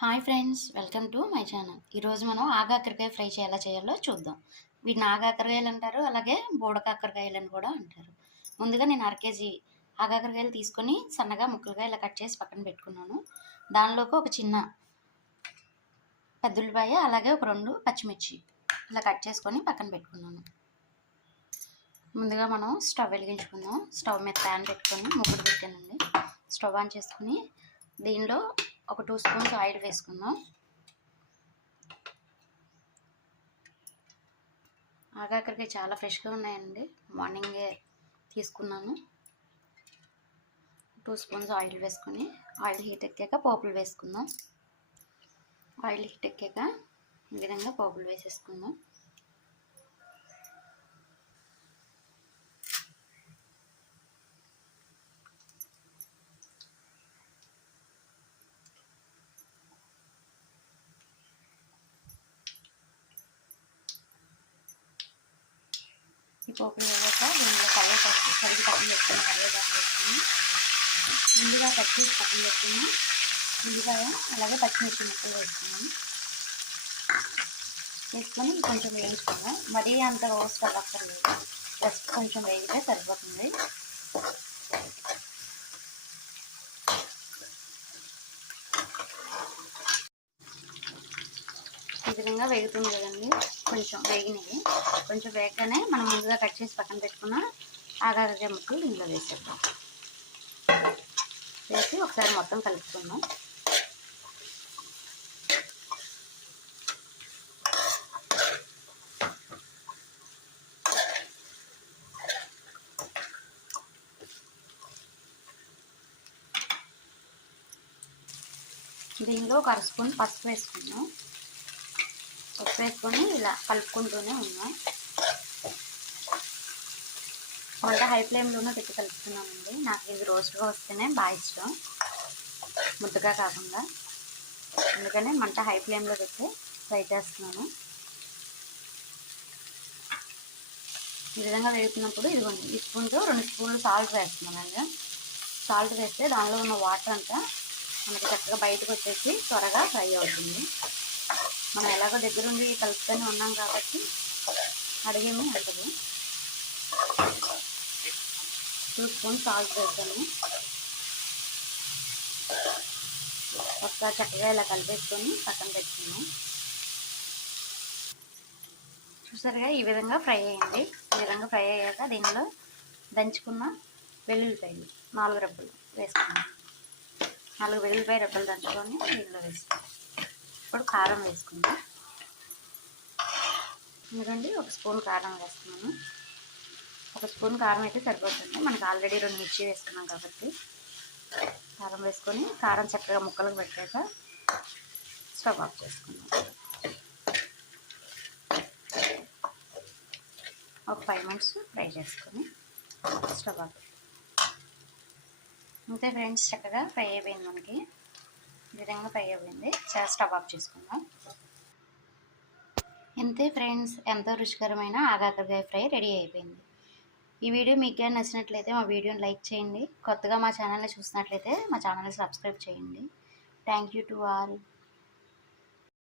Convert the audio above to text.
Hi friends, welcome to my channel. ఈరోజు మనం ఆగాకరకాయ fry ఎలా చేయాలో చూద్దాం. వీటిని ఆగాకరకాయలు అంటారు, అలాగే బోడకాకరకాయలు అని కూడా అంటారు. ముందుగా నేను అరకేజీ ఆగాకరకాయలు తీసుకొని సన్నగా ముక్కలుగా ఇలా కట్ చేసి పక్కన పెట్టుకున్నాను. దానిలోకి ఒక చిన్న పెద్దుల్లిపాయ, అలాగే ఒక 2 పచ్చిమిర్చి ఇలా కట్ చేసుకొని పక్కన పెట్టుకున్నాను. ముందుగా మనం స్టవ్ వెలిగించుకుందాం. స్టవ్ మీద ప్యాన్ పెట్టుకొని ముగ్గురు పెట్టానండి. స్టవ్ ఆన్ చేసుకుని దీనిలో ఒక 2 స్పూన్స్ ఆయిల్ వేసుకుందాం. ఆగాకరకాయ చాలా ఫ్రెష్గా ఉన్నాయండి, మార్నింగే తీసుకున్నాను. 2 స్పూన్స్ ఆయిల్ వేసుకొని ఆయిల్ హీట్ ఎక్కాక పోపులు వేసుకుందాం. ఆయిల్ హీట్ ఎక్కాక ఈ విధంగా పోపులు వేసేసుకుందాం. ఈ పోపులు వేసాక దీనిలో కరివేపాకు కడిగి పక్కన పెట్టుకుని కరివేపాకు వేసుకుని ముందుగా కట్ చేసి పక్కన పెట్టుకుని ఉల్లిపాయ అలాగే పచ్చిమిర్చి ముక్కలు వేసుకున్నాము. వేసుకొని కొంచెం వేయించుకుందాం. మరీ అంత రోస్ట్ అవ్వక్కర్లేదు, జస్ట్ కొంచెం వేగితే సరిపోతుంది. ఈ విధంగా వేగుతుంది కదండి, కొంచెం వేగినవి. కొంచెం వేగగానే మనం ముందుగా కట్ చేసి పక్కన పెట్టుకున్న ఆగాకరకాయ ముక్కలు దీనిలో వేసేద్దాం. వేసి ఒకసారి మొత్తం కలుపుకుందాం. దీనిలో ఒక 1/2 స్పూన్ పసుపు వేసుకుందాం. పసుపు వేసుకొని ఇలా కలుపుకుంటూనే ఉన్నాం. మంట హై ఫ్లేమ్లోనే పెట్టి కలుపుతున్నానండి. నాకు ఇది రోస్ట్గా వస్తేనే బాగా ఇష్టం, ముద్దగా కాకుండా. అందుకనే మంట హై ఫ్లేమ్లో పెట్టి ఫ్రై చేస్తున్నాను. ఈ విధంగా వేస్తున్నప్పుడు ఇదిగోండి, ఈ స్పూన్తో 2 స్పూన్లు సాల్ట్ వేస్తున్నానండి. సాల్ట్ వేస్తే దానిలో ఉన్న వాటర్ అంతా మనకి చక్కగా బయటకు వచ్చేసి త్వరగా ఫ్రై అవుతుంది. మనం ఎలాగో దగ్గరుండి కలుపుతూనే ఉన్నాం కాబట్టి అడిగేమీ అంటదు. 2 స్పూన్స్ సాల్ట్ వేసాను. ఒకసారి చక్కగా ఇలా కలిపేసుకొని పక్కన పెట్టుకున్నాం. చూసారుగా, ఈ విధంగా ఫ్రై అయ్యింది. ఈ విధంగా ఫ్రై అయ్యాక దీనిలో దంచుకున్న వెల్లుల్లిపాయలు 4 రెబ్బలు వేసుకున్నాం. 4 వెల్లుల్లిపాయ రెబ్బలు దంచుకొని దీనిలో వేసుకున్నాం. ఇప్పుడు కారం వేసుకుందాం. ఎందుకంటే 1 స్పూన్ కారం వేస్తున్నాను. 1 స్పూన్ కారం అయితే సరిపోతుంది, మనకు ఆల్రెడీ 2 మిర్చి వేసుకున్నాం కాబట్టి. కారం వేసుకొని కారం చక్కగా ముక్కలకు పెట్టాక స్టవ్ ఆఫ్ చేసుకుందాం. ఒక 5 మినిట్స్ ఫ్రై చేసుకొని స్టవ్ ఆఫ్. అంతే ఫ్రెండ్స్, చక్కగా ఫ్రై అయిపోయింది. మనకి ఈ విధంగా ఫ్రై అయిపోయింది. స్టవ్ ఆఫ్ చేసుకుందాం. అంతే ఫ్రెండ్స్, ఎంతో రుచికరమైన ఆగాకరకాయ ఫ్రై రెడీ అయిపోయింది. ఈ వీడియో మీకు నచ్చినట్లయితే మా వీడియోని లైక్ చేయండి. కొత్తగా మా ఛానల్ని చూసినట్లయితే మా ఛానల్ని సబ్స్క్రైబ్ చేయండి. Thank you to all.